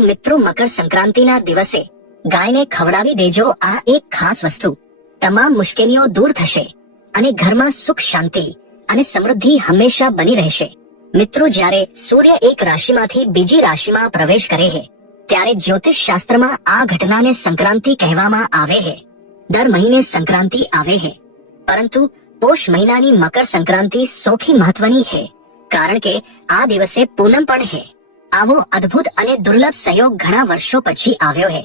મિત્રો મકર સંક્રાંતિના દિવસે ગાયને ખવડાવી દેજો આ એક ખાસ વસ્તુ. તમામ મુશ્કેલીઓ દૂર થશે અને ઘરમાં સુખ શાંતિ અને સમૃદ્ધિ હંમેશા બની રહેશે. મિત્રો, જ્યારે સૂર્ય એક રાશિમાંથી બીજી રાશિમાં પ્રવેશ કરે છે ત્યારે જ્યોતિષ શાસ્ત્રમાં આ ઘટનાને સંક્રાંતિ કહેવામાં આવે છે દર મહિને સંક્રાંતિ આવે છે પરંતુ પોષ મહિનાની મકર સંક્રાંતિ સૌથી મહત્વની છે કારણ કે આ દિવસે પૂનમ પણ છે આવો અદ્ભુત અને દુર્લભ સંયોગ ઘણા વર્ષો પછી આવ્યો હે.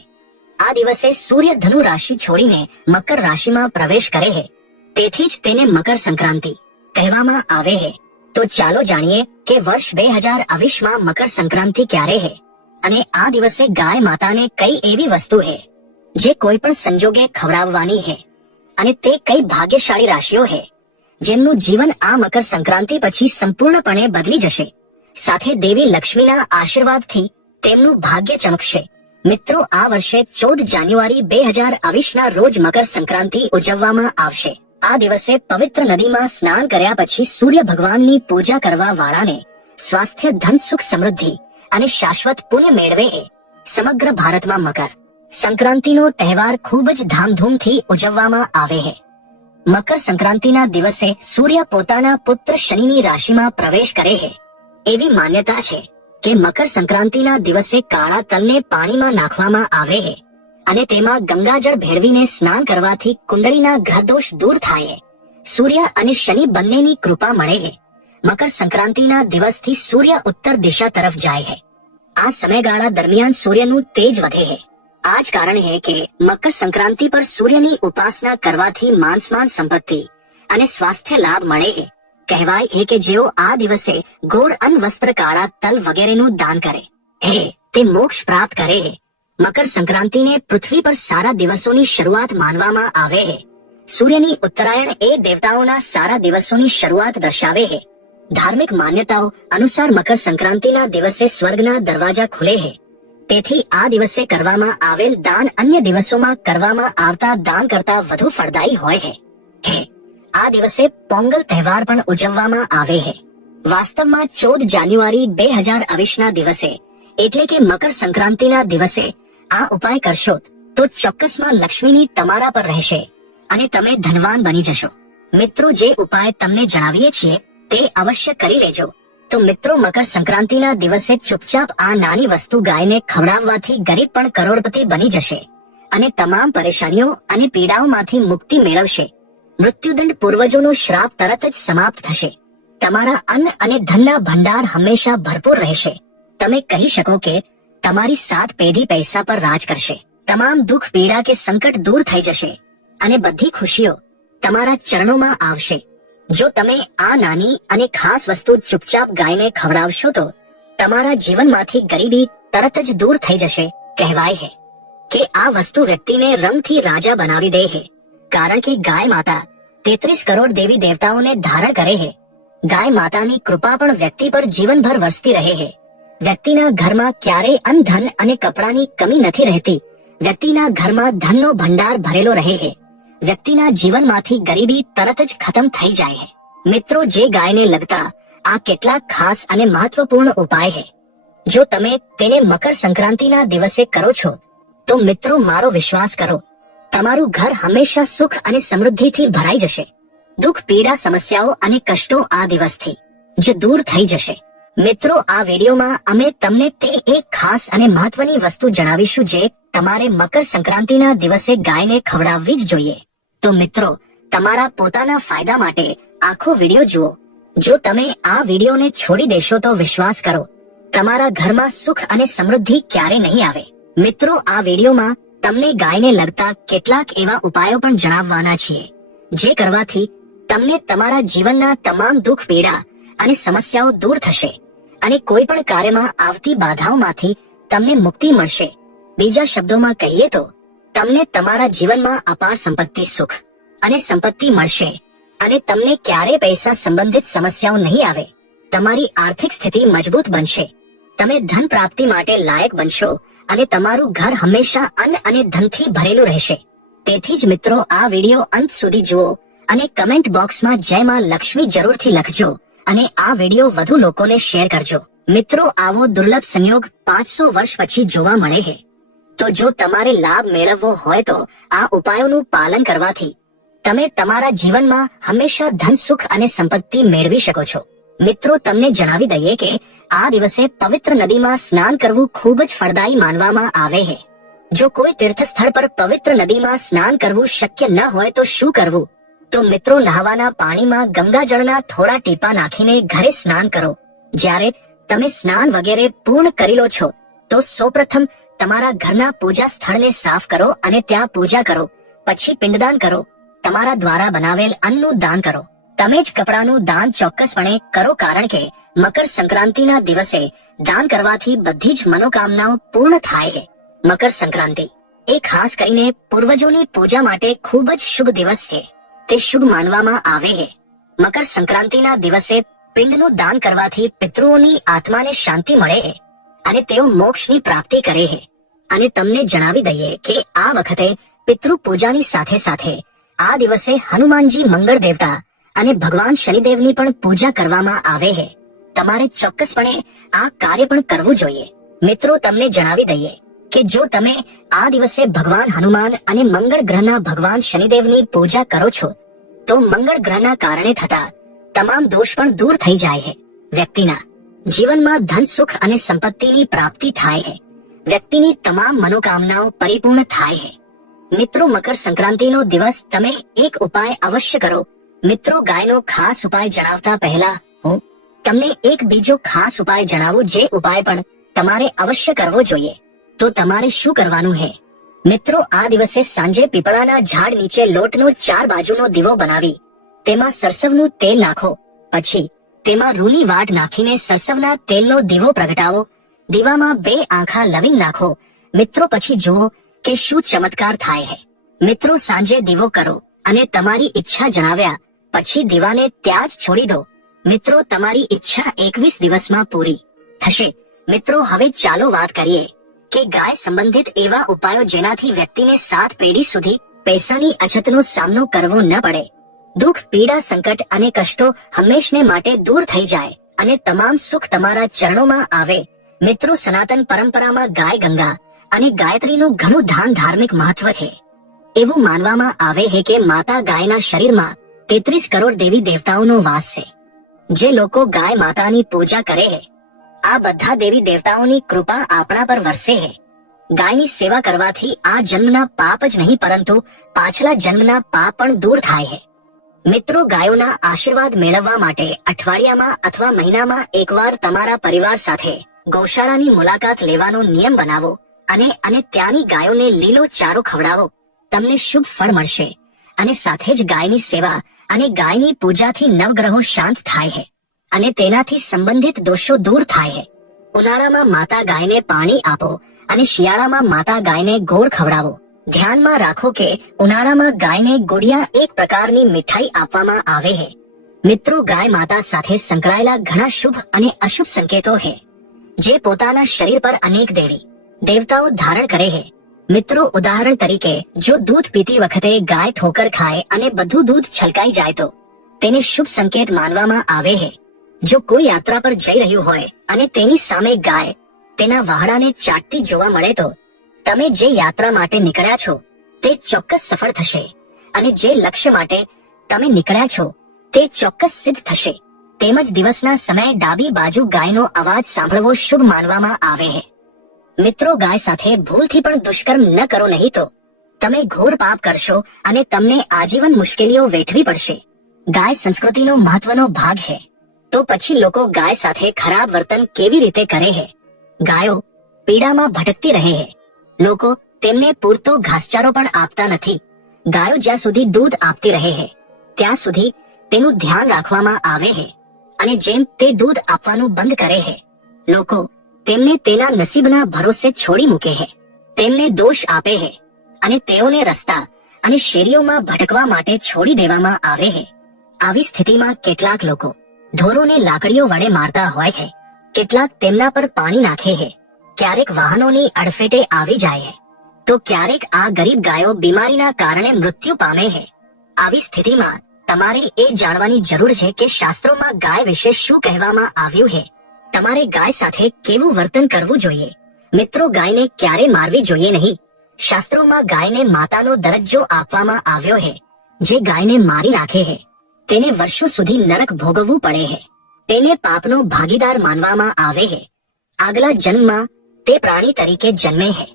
આ દિવસે સૂર્ય ધનુ રાશિ છોડીને મકર રાશિમાં પ્રવેશ કરે છે તેથી જ તેને મકર સંક્રાંતિ કહેવામાં આવે હે. તો ચાલો જાણીએ કે વર્ષ બે હજારમાં મકર સંક્રાંતિ ક્યારે છે અને આ દિવસે ગાય માતાને કઈ એવી વસ્તુ છે જે કોઈ પણ સંજોગે ખવડાવવાની છે અને તે કઈ ભાગ્યશાળી રાશિઓ છે જેમનું જીવન આ મકર સંક્રાંતિ પછી સંપૂર્ણપણે બદલી જશે. સાથે દેવી લક્ષ્મીના આશીર્વાદથી તેમનું ભાગ્ય ચમકશે. મિત્રો, આ વર્ષે ચૌદ જાન્યુઆરી બે હજાર ના રોજ મકર સંક્રાંતિ ઉજવવામાં આવશે. આ દિવસે પવિત્ર નદીમાં સ્નાન કર્યા પછી સૂર્ય ભગવાનની પૂજા કરવા વાળાને સ્વાસ્થ્ય, ધન, સુખ, સમૃદ્ધિ અને શાશ્વત પુણ્ય મેળવે એ સમગ્ર ભારતમાં મકર સંક્રાંતિનો તહેવાર ખૂબ જ ધામધૂમથી ઉજવવામાં આવે છે મકર સંક્રાંતિના દિવસે સૂર્ય પોતાના પુત્ર શનિની રાશિમાં પ્રવેશ કરે છે એવી માન્યતા છે કે મકર સંક્રાંતિના દિવસે કાળા તલને પાણીમાં નાખવામાં આવે અને તેમાં ગંગાજળ ભેળવીને સ્નાન કરવાથી કુંડળીના ગ્રહદોષ દૂર થાય સૂર્ય અને શનિ બંનેની કૃપા મળે મકર સંક્રાંતિના દિવસથી સૂર્ય ઉત્તર દિશા તરફ જાય છે આ સમયગાળા દરમિયાન સૂર્યનું તેજ વધે છે આ જ કારણ છે કે મકર સંક્રાંતિ પર સૂર્યની ઉપાસના કરવાથી માનસમાન સંપત્તિ અને સ્વાસ્થ્ય લાભ મળે છે કહેવાય છે કે જેઓ આ દિવસે ગોળ અન્ન વસ્ત્ર, કાળા તલ વગેરેનું દાન કરે. હે, તે મોક્ષ પ્રાપ્ત કરે મકર સંક્રાંતિને પૃથ્વી પર સારા દિવસોની શરૂઆત માનવામાં આવે સૂર્યની ઉત્તરાયણ એ દેવતાઓના સારા દિવસોની શરૂઆત દર્શાવે છે ધાર્મિક માન્યતાઓ અનુસાર મકર સંક્રાંતિના દિવસે સ્વર્ગના દરવાજા ખુલે છે તેથી આ દિવસે કરવામાં આવેલ દાન અન્ય દિવસોમાં કરવામાં આવતા દાન કરતા વધુ ફળદાયી હોય છે આ દિવસે પોંગલ તહેવાર પણ ઉજવવામાં આવે છે વાસ્તવમાં ચૌદ જાન્યુઆરી બે હજાર ના દિવસે, એટલે કે મકર સંક્રાંતિના દિવસે, આ ઉપાય કરશો તો ચોક્કસમાં લક્ષ્મીની તમારા પર રહેશે અને તમે ધનવાન બની જશો. મિત્રો, જે ઉપાય તમને જણાવીએ છીએ તે અવશ્ય કરી લેજો. તો મિત્રો, મકર સંક્રાંતિના દિવસે ચૂપચાપ આ નાની વસ્તુ ગાયને ખવડાવવાથી ગરીબ પણ કરોડપતિ બની જશે અને તમામ પરેશાનીઓ અને પીડાઓમાંથી મુક્તિ મેળવશે. મૃત્યુદંડ પૂર્વજોનો શ્રાપ તરત જ સમાપ્ત થશે. તમારા અન્ન અને ધનના ભંડાર હંમેશા ભરપૂર રહેશે. તમે કહી શકો કે તમારી સાત પેઢી પૈસા પર રાજ કરશે. તમામ દુઃખ, પીડા કે સંકટ દૂર થઈ જશે. અને બધી ખુશીઓ તમારા ચરણોમાં આવશે. જો તમે આ નાની અને ખાસ વસ્તુ ચૂપચાપ ગાયને ખવડાવશો તો તમારા જીવનમાંથી ગરીબી તરત જ દૂર થઈ જશે, કહેવાય છે કે આ વસ્તુ વ્યક્તિને રંગથી રાજા બનાવી દે છે કારણ કે ગાય માતા તેત્રીસ કરોડ દેવી દેવતાઓને ધારણ કરે છે. ગાય માતાની કૃપા પણ વ્યક્તિ પર જીવનભર વરસતી રહે છે. વ્યક્તિના ઘરમાં ક્યારેય અન્ન અને કપડાની કમી નથી રહેતી. વ્યક્તિના ઘરમાં ધનનો ભંડાર ભરેલો રહે છે. વ્યક્તિના જીવનમાંથી ગરીબી તરત જ ખતમ થઈ જાય છે. મિત્રો, જે ગાયને લગતા આ કેટલાક ખાસ અને મહત્વપૂર્ણ ઉપાય છે. જો તમે તેને મકર સંક્રાંતિના દિવસે કરો છો, તો મિત્રો, મારો વિશ્વાસ કરો. તમારું ઘર હંમેશા સુખ અને સમૃદ્ધિથી ભરાઈ જશે. દુઃખ, પીડા, સમસ્યાઓ અને કષ્ટો આ દિવસથી જ દૂર થઈ જશે. મિત્રો, આ વિડીયોમાં અમે તમને તે એક ખાસ અને મહત્વની વસ્તુ જણાવીશું જે તમારે મકર સંક્રાંતિના દિવસે ગાયને ખવડાવવી જ જોઈએ. તો મિત્રો, તમારા પોતાના ફાયદા માટે આખો વીડિયો જુઓ. જો તમે આ વિડીયોને છોડી દેશો તો વિશ્વાસ કરો. તમારા ઘરમાં સુખ અને સમૃદ્ધિ ક્યારે નહીં આવે. મિત્રો, આ વિડીયોમાં તમને ગાયને લગતા કેટલાક એવા ઉપાયો પણ જણાવવાના છીએ, જે કરવાથી તમને તમારા જીવનના તમામ દુઃખ, પીડા અને સમસ્યાઓ દૂર થશે અને કોઈ પણ કાર્યમાં આવતી બાધાઓમાંથી તમને મુક્તિ મળશે. બીજા શબ્દોમાં કહીએ તો, તમને તમારા જીવનમાં અપાર સંપત્તિ, સુખ અને સંપત્તિ મળશે અને તમને ક્યારે પૈસા સંબંધિત સમસ્યાઓ નહીં આવે. તમારી આર્થિક સ્થિતિ મજબૂત બનશે. તમે ધન પ્રાપ્તિ માટે લાયક બનશો અને તમારું ઘર હંમેશા અન્ન અને ધનથી ભરેલું રહેશે. તેથી જ મિત્રો, આ વીડિયો અંત સુધી જુઓ અને કમેન્ટ બોક્સમાં જય માં લક્ષ્મી જરૂરથી લખજો અને આ વીડિયો વધુ લોકોને શેર કરજો. મિત્રો, આવો દુર્લભ સંયોગ પાંચસો વર્ષ પછી જોવા મળે છે તો જો તમારે લાભ મેળવવો હોય તો આ ઉપાયોનું પાલન કરવાથી તમે તમારા જીવનમાં હંમેશા ધન, સુખ અને સંપત્તિ મેળવી શકો છો. મિત્રો, તમને જણાવી દઈએ કે આ દિવસે પવિત્ર નદીમાં સ્નાન કરવું ખૂબ જ ફળદાયી માનવામાં આવે છે. જો કોઈ તીર્થ સ્થળ પર પવિત્ર નદીમાં સ્નાન કરવું શક્ય ન હોય તો શું કરવું? તો મિત્રો, નહાવાના પાણીમાં ગંગાજળના થોડા ટીપા નાખીને ઘરે સ્નાન કરો. જ્યારે તમે સ્નાન વગેરે પૂર્ણ કરી લો છો, તો સૌપ્રથમ તમારા ઘરના પૂજા સ્થળને સાફ કરો અને ત્યાં પૂજા કરો. પછી પિંડદાન કરો. તમારા દ્વારા બનાવેલ અન્નનું દાન કરો. તમે જ કપડાનું દાન ચોક્કસપણે કરો કારણ કે મકર સંક્રાંતિના દિવસે દાન કરવાથી બધી જ મનોકામનાઓ પૂર્ણ થાય. મકર સંક્રાંતિ એ ખાસ કરીને પૂર્વજોની પૂજા માટે ખૂબ જ શુભ દિવસ છે. તે શુભ માનવામાં આવે છે. મકર સંક્રાંતિના દિવસે પિંડનું દાન કરવાથી પિતૃઓની આત્માને શાંતિ મળે છે અને તેઓ મોક્ષની પ્રાપ્તિ કરે છે. અને તમને જણાવી દઈએ કે આ વખતે પિતૃ પૂજાની સાથે સાથે આ દિવસે હનુમાનજી મંગળ દેવતા અને ભગવાન શનિદેવની પણ પૂજા કરવામાં આવે છે તમારે ચોક્કસપણે આ કાર્ય પણ કરવું જોઈએ. મિત્રો, તમને જણાવી દઈએ કે જો તમે આ દિવસે ભગવાન હનુમાન અને મંગળ ગ્રહના ભગવાન શનિદેવની પૂજા કરો છો, તો મંગળ ગ્રહના કારણે થતા તમામ દોષ પણ દૂર થઈ જાય છે વ્યક્તિના જીવનમાં ધન, સુખ અને સંપત્તિની પ્રાપ્તિ થાય છે વ્યક્તિની તમામ મનોકામનાઓ પરિપૂર્ણ થાય છે મિત્રો, મકર સંક્રાંતિનો દિવસ તમે એક ઉપાય અવશ્ય કરો. મિત્રો, ગાયનો ખાસ ઉપાય જણાવતા પહેલા હું તમને એક બીજો ખાસ ઉપાય જણાવું જે ઉપાય પણ તમારે અવશ્ય કરવો જોઈએ. તો તમારે શું કરવાનું હે? મિત્રો, આ દિવસે સાંજે પીપળાના ઝાડ નીચે લોટનો ચાર બાજુનો દીવો બનાવી, તેમાં સરસવનું તેલ નાખો. પછી તેમાં રૂની વાટ નાખીને સરસવના તેલનો દીવો પ્રગટાવો. દીવામાં બે આંખા લવિંગ નાખો. મિત્રો, પછી જુઓ કે શું ચમત્કાર થાય છે મિત્રો, સાંજે દીવો કરો અને તમારી ઈચ્છા જણાવ્યા પછી દીવાને ત્યાં જ છોડી દો. મિત્રો, તમારી ઈચ્છા એકવીસ દિવસમાં પૂરી થશે. મિત્રો, હવે ચાલો વાત કરીએ કે ગાય સંબંધિત એવા ઉપાયો જેનાથી વ્યક્તિને સાત પેઢી સુધી પૈસાની અછતનો સામનો કરવો ન પડે. દુઃખ, પીડા, સંકટ અને કષ્ટો હંમેશને માટે દૂર થઈ જાય અને તમામ સુખ તમારા ચરણોમાં આવે. મિત્રો, સનાતન પરંપરામાં ગાય ગંગા અને ગાયત્રીનું ઘણું ધાન ધાર્મિક મહત્વ છે. એવું માનવામાં આવે છે કે માતા ગાયના શરીરમાં તેત્રીસ કરોડ દેવી દેવતાઓનો વાસ છે. જે લોકો ગાય માતાની પૂજા કરે છે આ બધા દેવી દેવતાઓની કૃપા આપણા પર વરસે છે ગાયની સેવા કરવાથી આ જન્મના પાપ જ નહીં, પરંતુ પાછલા જન્મના પાપ પણ દૂર થાય છે મિત્રો, ગાયોના આશીર્વાદ મેળવવા માટે અઠવાડિયામાં અથવા મહિનામાં એકવાર તમારા પરિવાર સાથે ગૌશાળાની મુલાકાત લેવાનો નિયમ બનાવો અને અને ત્યાંની ગાયોને લીલો ચારો ખવડાવો. તમને શુભ ફળ મળશે અને સાથે જ ગાયની સેવા અને ગાયની પૂજાથી નવગ્રહો શાંત થાય છે અને તેનાથી સંબંધિત દોષો દૂર થાય છે ઉનાળામાં માતા ગાયને પાણી આપો અને શિયાળામાં માતા ગાયને ગોળ ખવડાવો. ધ્યાનમાં રાખો કે ઉનાળામાં ગાયને ગુડિયા એક પ્રકારની મીઠાઈ આપવામાં આવે છે મિત્રો, ગાય માતા સાથે સંકળાયેલા ઘણા શુભ અને અશુભ સંકેતો છે જે પોતાના શરીર પર અનેક દેવી દેવતાઓ ધારણ કરે છે મિત્રો, ઉદાહરણ તરીકે, જો દૂધ પીતી વખતે ગાય ઠોકર ખાય અને બધું દૂધ છલકાઈ જાય તો, તેને શુભ સંકેત માનવામાં આવે છે જો કોઈ યાત્રા પર જઈ રહ્યું હોય અને તેની સામે ગાય તેના વાહડાને ચાટતી જોવા મળે તો, તમે જે યાત્રા માટે નીકળ્યા છો, તે ચોક્કસ સફળ થશે. અને જે લક્ષ્ય માટે તમે નીકળ્યા છો, તે ચોક્કસ સિદ્ધ થશે. તેમજ દિવસના સમયે ડાબી બાજુ ગાયનો અવાજ સાંભળવો શુભ માનવામાં આવે છે મિત્રો, ગાય સાથે ભૂલથી પણ દુષ્કર્મ ન કરો, નહીં તો તમે ઘોર પાપ કરશો અને તમને આજીવન મુશ્કેલીઓ વેઠવી પડશે. ગાય સંસ્કૃતિનો મહત્વનો ભાગ છે. તો પછી લોકો ગાય સાથે ખરાબ વર્તન કેવી રીતે કરે છે? ગાયો પીડામાં ભટકતી રહે છે. લોકો તેમને પૂરતો ઘાસચારો પણ આપતા નથી. ગાયો જ્યાં સુધી દૂધ આપતી રહે છે, ત્યાં સુધી તેનું ધ્યાન રાખવામાં આવે છે. અને જેમ તે દૂધ આપવાનું બંધ કરે છે, લોકો તેમને તેના નસીબના ભરોસે છોડી મૂકે છે તેમને દોષ આપે છે અને તેઓને રસ્તા અને શેરીઓમાં ભટકવા માટે છોડી દેવામાં આવે છે આવી સ્થિતિમાં કેટલાક લોકો ઢોરોને લાકડીઓ વડે મારતા હોય છે કેટલાક તેમના પર પાણી નાખે છે ક્યારેક વાહનોની અડફેટે આવી જાય છે તો ક્યારેક આ ગરીબ ગાયો બીમારીના કારણે મૃત્યુ પામે છે આવી સ્થિતિમાં તમારે એ જાણવાની જરૂર છે કે શાસ્ત્રોમાં ગાય વિશે શું કહેવામાં આવ્યું છે તમારે ગાય સાથે કેવું વર્તન કરવું જોઈએ? મિત્રો, ગાયને ક્યારે મારવી જોઈએ નહીં? શાસ્ત્રોમાં ગાયને માતાનો દરજ્જો આપવામાં આવ્યો હે, જે ગાયને મારી નાખે હે. તેને વર્ષો સુધી નરક ભોગવવું પડે હે. તેને પાપનો ભાગીદાર માનવામાં આવે છે આગલા જન્મમાં તે પ્રાણી તરીકે જન્મે છે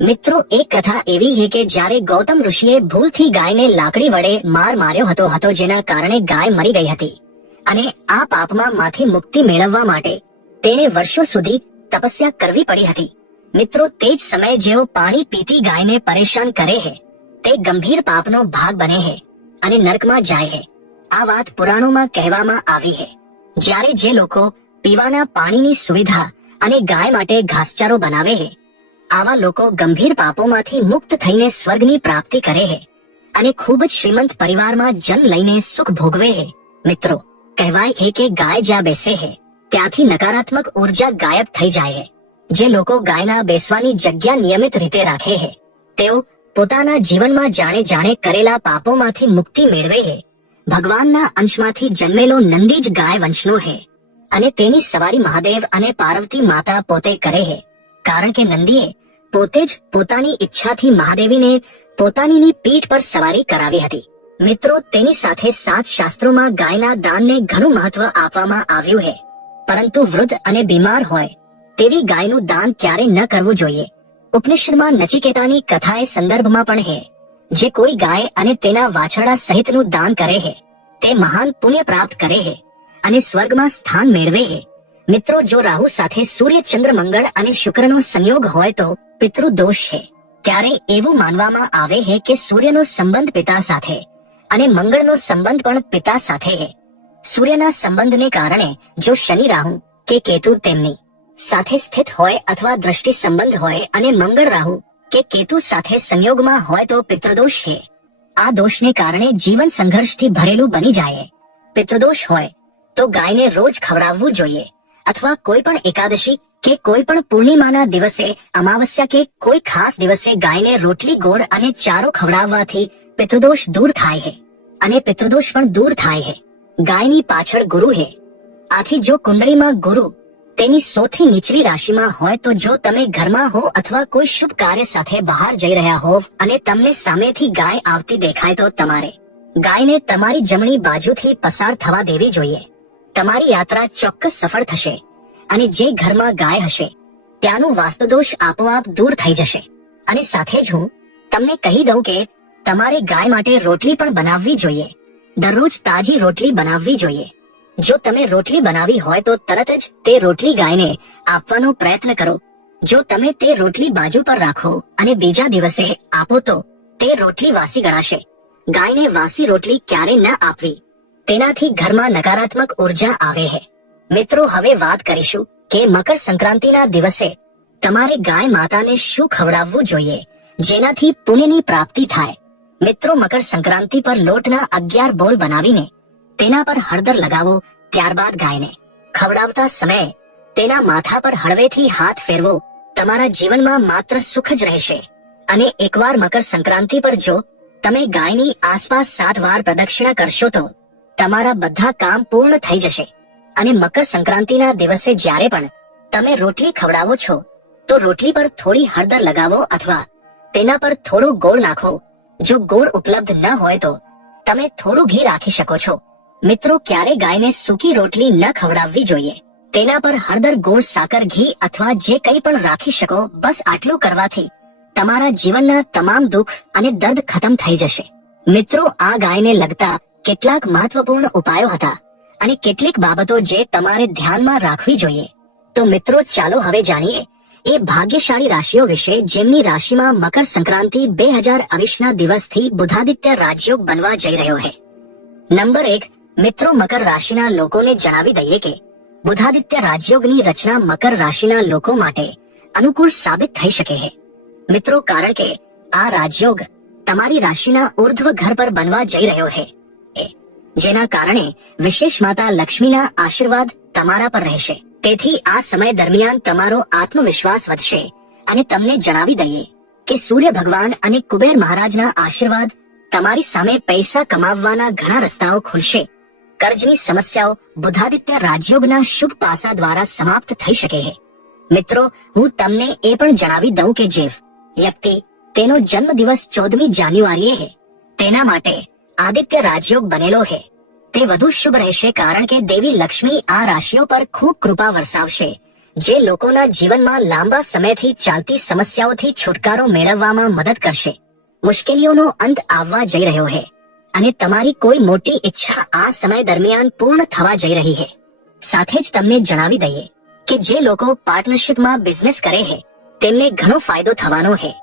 મિત્રો, એક કથા એવી છે કે જ્યારે ગૌતમ ઋષિએ ભૂલથી ગાયને લાકડી વડે માર માર્યો હતો હતો જેના કારણે ગાય મરી ગઈ હતી. અને આ પાપમાં માંથી મુક્તિ મેળવવા માટે તેણે વર્ષો સુધી તપસ્યા કરવી પડી હતી. મિત્રો, તે જ સમયે જેઓ પાણી પીતી ગાયને પરેશાન કરે હે, તે ગંભીર પાપનો ભાગ બને હે અને નરકમાં જાય હે. આ વાત પુરાણોમાં કહેવામાં આવી હે. જ્યારે જે લોકો પીવાના પાણીની સુવિધા અને ગાય માટે ઘાસચારો બનાવે છે આવા લોકો ગંભીર પાપોમાંથી મુક્ત થઈને સ્વર્ગની પ્રાપ્તિ કરે છે અને ખૂબ જ શ્રીમંત પરિવારમાં જન્મ લઈને સુખ ભોગવે છે મિત્રો કહેવાય છે કે ગાય જ્યાં બેસે છે, ત્યાંથી નકારાત્મક ઊર્જા ગાયબ થઈ જાય છે. જે લોકો ગાયના બેસવાની જગ્યા નિયમિત રીતે રાખે છે, તેઓ પોતાના જીવનમાં જાણે જાણે કરેલા પાપોમાંથી મુક્તિ મેળવે છે. ભગવાનના અંશમાંથી જન્મેલો નંદી જ ગાય વંશનો છે અને તેની સવારી મહાદેવ અને પાર્વતી માતા પોતે કરે છે. કારણ કે નંદીએ પોતે જ પોતાની ઈચ્છાથી મહાદેવીને પોતાનીની પીઠ પર સવારી કરાવી હતી. મિત્રો, તેની સાથે સાત શાસ્ત્રોમાં ગાયના દાનને ઘણું મહત્વ આપવામાં આવ્યું છે. પરંતુ વૃદ્ધ અને બીમાર હોય, તેવી ગાયનું દાન ક્યારે ન કરવું જોઈએ? ઉપનિષદમાં નચિકેતાની કથાએ સંદર્ભમાં પણ હે જે કોઈ ગાય અને તેના વાછરડા સહિતનું દાન કરે હે તે મહાન પુણ્ય પ્રાપ્ત કરે હે અને સ્વર્ગમાં સ્થાન મેળવે છે. મિત્રો, જો રાહુ સાથે સૂર્ય ચંદ્ર મંગળ અને શુક્રનો સંયોગ હોય તો પિતૃ દોષ છે. ત્યારે એવું માનવામાં આવે છે કે સૂર્યનો સંબંધ પિતા સાથે અને મંગળનો સંબંધ પણ પિતા સાથે સૂર્યના સંબંધને કારણે જો શનિ, રાહુ કે કેતુ તેમની સાથે સ્થિત હોય અથવા દ્રષ્ટિ સંબંધ હોય અને મંગળ, રાહુ કે કેતુ સાથે સંયોગમાં હોય તો પિતૃદોષ છે આ દોષને કારણે જીવન સંઘર્ષથી ભરેલું બની જાય. પિતૃદોષ હોય તો ગાયને રોજ ખવડાવવું જોઈએ અથવા કોઈ પણ એકાદશી કે કોઈ પણ પૂર્ણિમાના દિવસે, અમાવસ્યા કે કોઈ ખાસ દિવસે ગાયને રોટલી, ગોળ અને ચારો ખવડાવવાથી પિતૃદોષ દૂર થાય હે અને પિતૃદોષ પણ દૂર થાય હે ગાયની પાછળ ગુરુ હે આથી જો કુંડળીમાં ગુરુ તેની સૌથી નીચલી રાશિમાં હોય તો જો તમે ઘરમાં હો અથવા કોઈ શુભ કાર્ય સાથે બહાર જઈ રહ્યા હોવ અને તમને સામેથી ગાય આવતી દેખાય તો તમારે ગાયને તમારી જમણી બાજુથી પસાર થવા દેવી જોઈએ તમારી યાત્રા ચોક્કસ સફળ થશે અને જે ઘરમાં ગાય હશે ત્યાંનું વાસ્તુદોષ આપોઆપ દૂર થઈ જશે અને સાથે જ હું તમને કહી દઉં કે તમારે ગાય માટે રોટલી પણ બનાવવી જોઈએ. દરરોજ તાજી રોટલી બનાવવી જોઈએ. જો તમે રોટલી બનાવી હોય તો તરત જ તે રોટલી ગાયને આપવાનો પ્રયત્ન કરો. જો તમે તે રોટલી બાજુ પર રાખો અને બીજા દિવસે આપો તો તે રોટલી વાસી ગણાશે. ગાયને વાસી રોટલી ક્યારે ન આપવી. તેનાથી ઘરમાં નકારાત્મક ઊર્જા આવે છે મિત્રો, હવે વાત કરીશું કે મકર સંક્રાંતિના દિવસે તમારે ગાય માતાને શું ખવડાવવું જોઈએ, જેનાથી પુણ્યની પ્રાપ્તિ થાય. મિત્રો, મકર સંક્રાંતિ પર લોટના અગિયાર બોલ બનાવીને તેના પર હળદર લગાવો, ત્યારબાદ ગાયને ખવડાવતા સમયે તેના માથા પર હળવેથી હાથ ફેરવો, તમારા જીવનમાં માત્ર સુખ જ રહેશે. અને એકવાર મકર સંક્રાંતિ પર જો તમે ગાયની આસપાસ સાત વાર પ્રદક્ષિણા કરશો તો તમારા બધા કામ પૂર્ણ થઈ જશે. અને મકર સંક્રાંતિના દિવસે જ્યારે પણ તમે રોટલી ખવડાવો છો, તો રોટલી પર થોડી હળદર લગાવો અથવા તેના પર થોડો ગોળ નાખો. જો ગોળ ઉપલબ્ધ ન હોય તો તમે થોડું ઘી રાખી શકો છો. મિત્રો, ક્યારે ગાયને સૂકી રોટલી ન ખવડાવવી જોઈએ? તેના પર હળદર, ગોળ, સાકર, ઘી અથવા જે કંઈ પણ રાખી શકો, બસ આટલું કરવાથી તમારા જીવનના તમામ દુઃખ અને દર્દ ખતમ થઈ જશે. મિત્રો, આ ગાયને લગતા કેટલાક મહત્વપૂર્ણ ઉપાયો હતા અને કેટલીક બાબતો જે તમારે ધ્યાનમાં રાખવી જોઈએ. તો મિત્રો, ચાલો હવે જાણીએ એ ભાગ્યશાળી રાશિઓ વિશે જેમની રાશિમાં મકર સંક્રાંતિ બે હજાર અવીસના દિવસથી બુધાદિત્ય રાજયોગ બનવા જઈ રહ્યો છે. નંબર એક, મિત્રો મકર રાશિના લોકોને જણાવી દઈએ કે બુધાદિત્ય રાજયોગની રચના મકર રાશિના લોકો માટે અનુકૂળ સાબિત થઈ શકે છે. મિત્રો, કારણ કે આ રાજયોગ તમારી રાશિના ઉર્ધ્વ ઘર પર બનવા જઈ રહ્યો છે. જેના કારણે વિશેષ માતા લક્ષ્મીના આશીર્વાદ તમારા પર રહેશે. તેથી આ સમય દરમિયાન તમારો આત્મવિશ્વાસ વધશે અને તમને જણાવી દઈએ કે સૂર્ય ભગવાન અને કુબેર મહારાજના આશીર્વાદ તમારી સામે પૈસા કમાવવાના ઘણા રસ્તાઓ ખુલશે. કર્જની સમસ્યાઓ બુધાદિત્ય રાજયોગના શુભ પાસા દ્વારા સમાપ્ત થઈ શકે છે. મિત્રો, હું તમને એ પણ જણાવી દઉં કે જે વ્યક્તિ તેનો જન્મ દિવસ ચૌદમી જાન્યુઆરીએ છે, તેના માટે આદિત્ય રાજયોગ બનેલો છે. તે વધુ શુભ રહેશે કારણ કે દેવી લક્ષ્મી આ રાશિઓ પર ખૂબ કૃપા વરસાવશે. જે લોકોના જીવનમાં લાંબા સમયથી ચાલતી સમસ્યાઓથી છુટકારો મેળવવામાં મદદ કરશે. મુશ્કેલીઓનો અંત આવવા જઈ રહ્યો છે અને તમારી કોઈ મોટી ઈચ્છા આ સમય દરમિયાન પૂર્ણ થવા જઈ રહી છે સાથે જ તમને જણાવી દઈએ કે જે લોકો પાર્ટનરશિપમાં બિઝનેસ કરે છે તેમને ઘણો ફાયદો થવાનો છે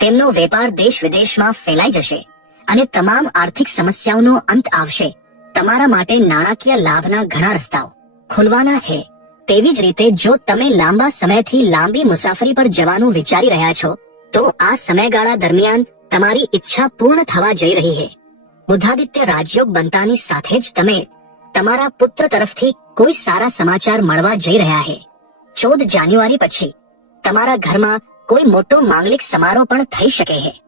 તેમનો વેપાર દેશ વિદેશમાં ફેલાઈ જશે અને તમામ આર્થિક સમસ્યાઓનો અંત આવશે. તમારા માટે નાણાકીય લાભના ઘણા રસ્તાઓ ખુલવાના છે. તેવી જ રીતે જો તમે લાંબા સમયથી લાંબી મુસાફરી પર જવાનું વિચારી રહ્યા છો, તો આ સમયગાળા દરમિયાન તમારી ઈચ્છા પૂર્ણ થવા જઈ રહી છે. બુધાદિત્ય રાજયોગ બનતાની સાથે જ તમે તમારા પુત્ર તરફથી કોઈ સારા સમાચાર મળવા જઈ રહ્યા છે. ચૌદ જાન્યુઆરી પછી તમારા ઘરમાં કોઈ મોટો માંગલિક સમારોહ પણ થઈ શકે છે.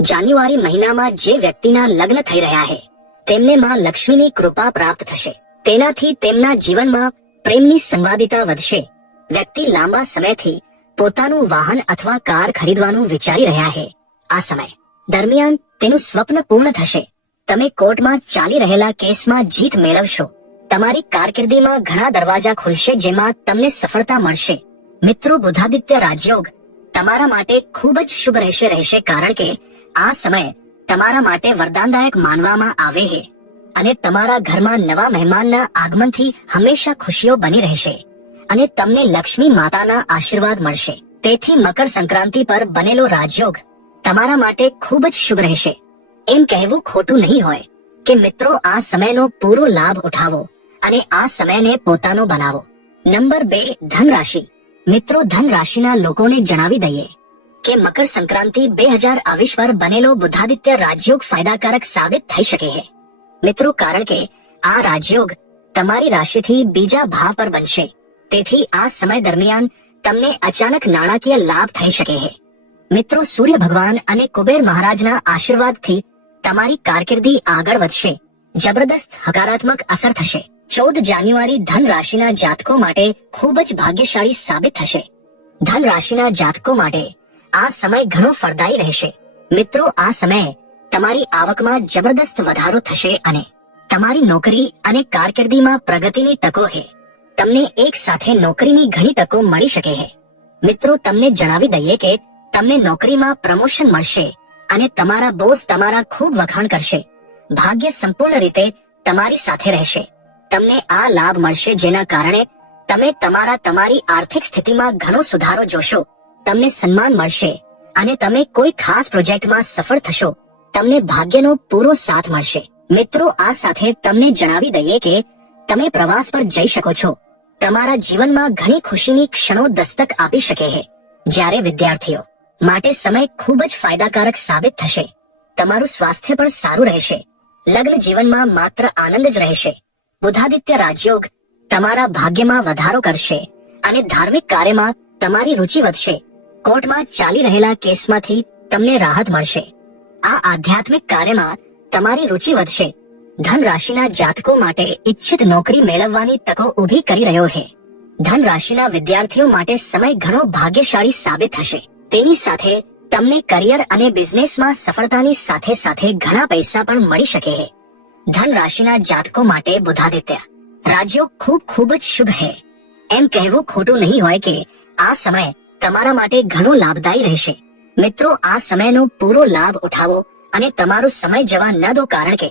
જાન્યુઆરી મહિનામાં જે વ્યક્તિના લગ્ન થઈ રહ્યા છે તેમને માં લક્ષ્મીની કૃપા પ્રાપ્ત થશે. તેનાથી તેમના જીવનમાં પ્રેમની સંવાદિતા વધશે. વ્યક્તિ લાંબા સમયથી પોતાનું વાહન અથવા કાર ખરીદવાનું વિચારી રહ્યા છે. આ સમય દરમિયાન તેનું સ્વપ્ન પૂર્ણ થશે. તમે કોર્ટમાં ચાલી રહેલા કેસમાં જીત મેળવશો. તમારી કારકિર્દીમાં ઘણા દરવાજા ખુલશે જેમાં તમને સફળતા મળશે. મિત્રો બુધાદિત્ય રાજયોગ તમારા માટે ખૂબ જ શુભ રહેશે રહેશે કારણ કે આ સમય તમારા માટે વરદાનદાયક માનવામાં આવે છે અને તમારા ઘરમાં નવા મહેમાનના આગમનથી હંમેશા ખુશીઓ બની રહેશે. અને તમને લક્ષ્મી માતાના આશીર્વાદ મળશે. તેથી મકર સંક્રાંતિ પર બનેલો રાજયોગ તમારા માટે ખૂબ જ શુભ રહેશે. એમ કહેવું ખોટું નહીં હોય કે મિત્રો આ સમયનો પૂરો લાભ ઉઠાવો અને આ સમયને પોતાનો બનાવો. નંબર બે ધન રાશિ મિત્રો ધન રાશિના લોકોને જણાવી દઈએ. કે મકર સંક્રાંતિ બે હજાર આવીશ પર બનેલો બુધાદિત્ય રાજયોગ ફાયદાકારક સાબિત થઈ શકે છે મિત્રો, કારણ કે આ રાજયોગ તમારી રાશિથી બીજા ભાવ પર બનશે. તેથી આ સમય દરમિયાન તમને અચાનક નાણાકીય લાભ થઈ શકે છે મિત્રો, સૂર્ય ભગવાન અને કુબેર મહારાજના આશીર્વાદથી તમારી કારકિર્દી આગળ વધશે. જબરદસ્ત હકારાત્મક અસર થશે. ચૌદ જાન્યુઆરી ધન રાશિના જાતકો માટે ખૂબ જ ભાગ્યશાળી સાબિત થશે. ધન રાશિના જાતકો માટે આ સમય ઘણો ફળદાયી રહેશે. મિત્રો, આ સમયે તમારી આવકમાં જબરદસ્ત વધારો થશે અને તમારી નોકરી અને કારકિર્દીમાં પ્રગતિની તકો હે. તમને એક સાથે નોકરીની ઘણી તકો મળી શકે હે. મિત્રો, તમને જણાવી દઈએ કે તમને નોકરીમાં પ્રમોશન મળશે અને તમારા બોસ તમારા ખૂબ વખાણ કરશે. ભાગ્ય સંપૂર્ણ રીતે તમારી સાથે રહેશે. તમને આ લાભ મળશે જેના કારણે તમે તમારા તમારી આર્થિક સ્થિતિમાં ઘણો સુધારો જોશો. તમને સન્માન મળશે અને તમે કોઈ ખાસ પ્રોજેક્ટમાં સફળ થશો, તમને ભાગ્યનો પૂરો સાથ મળશે. મિત્રો, આ સાથે તમને જણાવી દઈએ કે તમે પ્રવાસ પર જઈ શકો છો. તમારા જીવનમાં ઘણી ખુશીની ક્ષણો દસ્તક આપી શકે છે, જ્યારે વિદ્યાર્થીઓ માટે સમય ખૂબ જ ફાયદાકારક સાબિત થશે. તમારું સ્વાસ્થ્ય પણ સારું રહેશે. લગ્ન જીવનમાં માત્ર આનંદ જ રહેશે. બુધાદિત્ય રાજયોગ તમારા ભાગ્યમાં વધારો કરશે અને ધાર્મિક કાર્યમાં તમારી રુચિ વધશે. કોર્ટમાં ચાલી રહેલા કેસમાંથી તમને રાહત મળશે. આ આધ્યાત્મિક કાર્યમાં તમારી રુચિ વધશે. ધન જાતકો માટે ઈચ્છિત નોકરી મેળવવાની તકો ઊભી કરી રહ્યો છે. ધન વિદ્યાર્થીઓ માટે સમય ઘણો ભાગ્યશાળી સાબિત થશે. તેની સાથે તમને કરિયર અને બિઝનેસમાં સફળતાની સાથે સાથે ઘણા પૈસા પણ મળી શકે છે. ધન રાશિના જાતકો માટે બુધાદિત્ય. રાજ્યો ખૂબ ખૂબ જ શુભ છે. એમ કહેવું ખોટું નહીં હોય કે આ સમય તમારા માટે ઘણો લાભદાયી રહેશે. મિત્રો, આ સમયનો પૂરો લાભ ઉઠાવો અને તમારો સમય જવા ન દો કારણ કે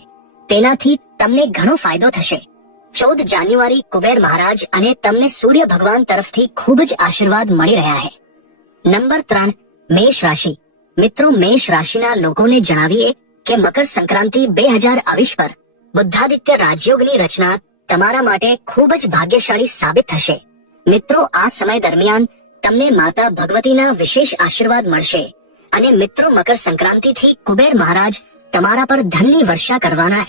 તેનાથી તમને ઘણો ફાયદો થશે. ચૌદ જાન્યુઆરી કુબેર મહારાજ અને તમને સૂર્ય ભગવાન તરફથી ખૂબ જ આશીર્વાદ મળી રહ્યા છે. નંબર ત્રણ, મેષ રાશિ. મિત્રો, મેષ રાશિના લોકોને જણાવીએ કે મકર સંક્રાંતિ બે હજાર આવીશ પર બુદ્ધાદિત્ય રાજયોગની રચના તમારા માટે ખૂબ જ ભાગ્યશાળી સાબિત થશે. મિત્રો, આ સમય દરમિયાન તમને માતા ભગવતીના વિશેષ આશીર્વાદ મળશે. અને મિત્રો મકર સંક્રાંતિથી કુબેર મહારાજ તમારા પર ધનની વર્ષા કરવાના